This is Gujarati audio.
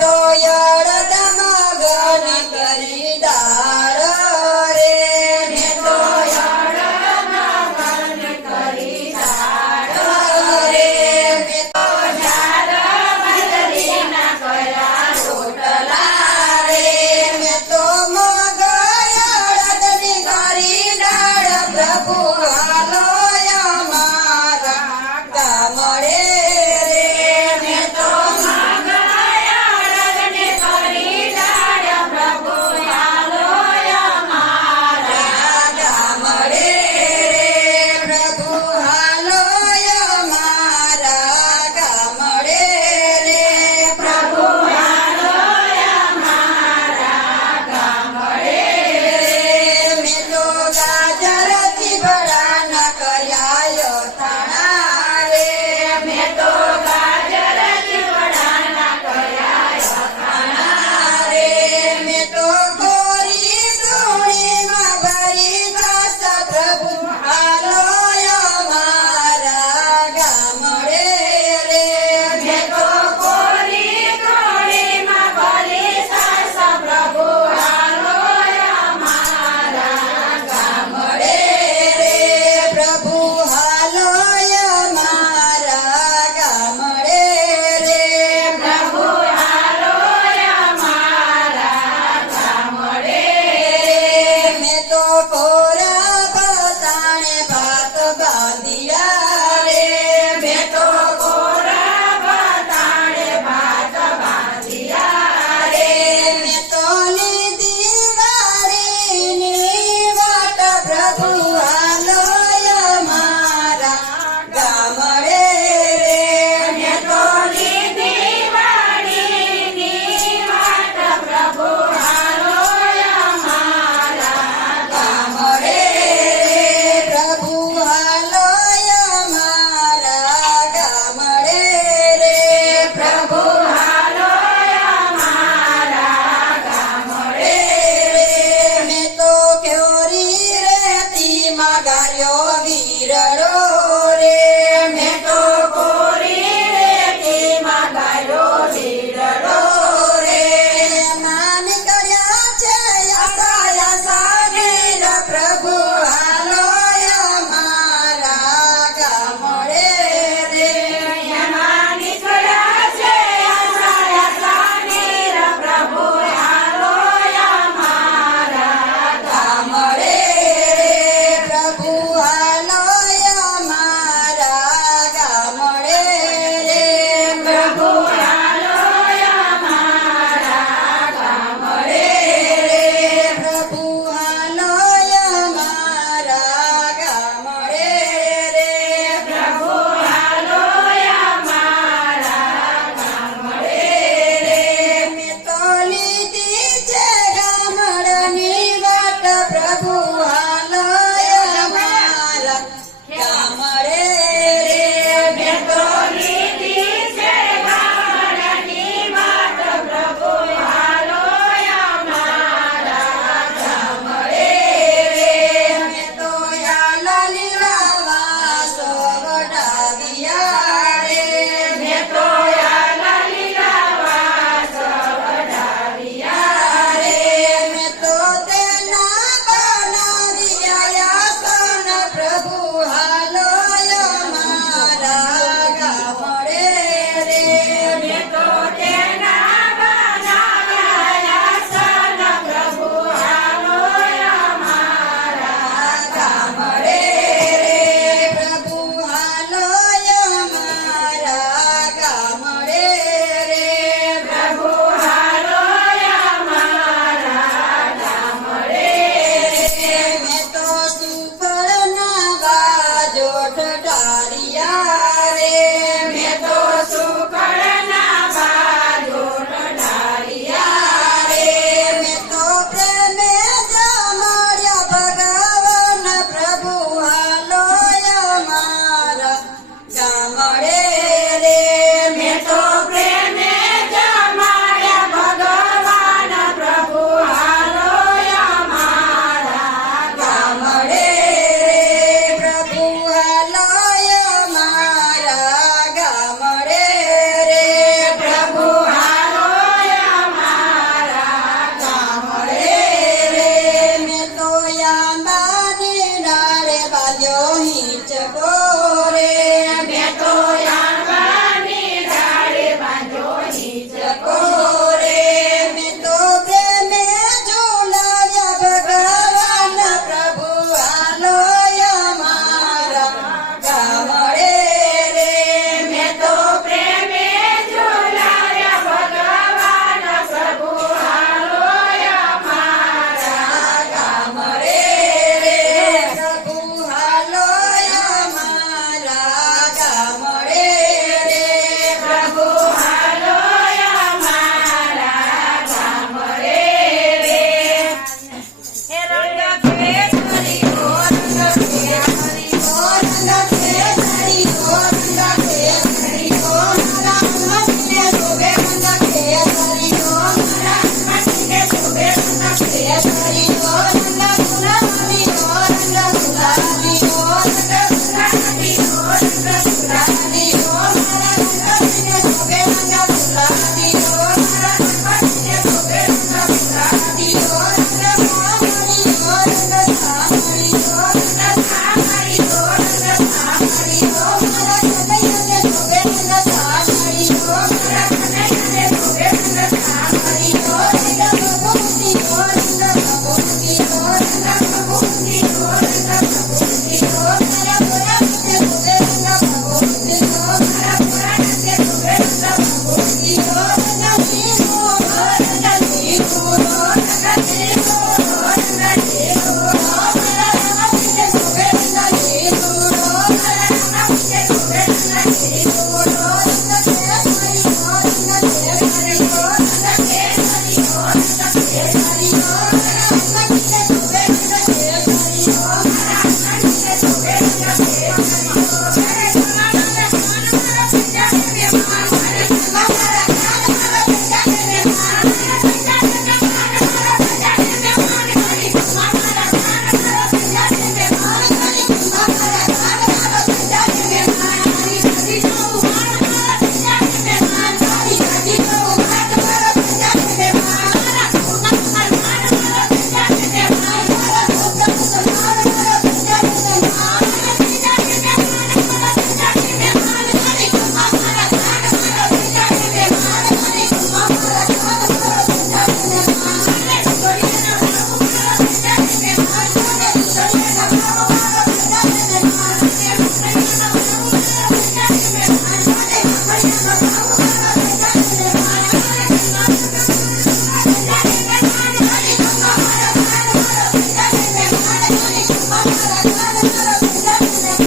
મોટો યાર દમાગણ કરી.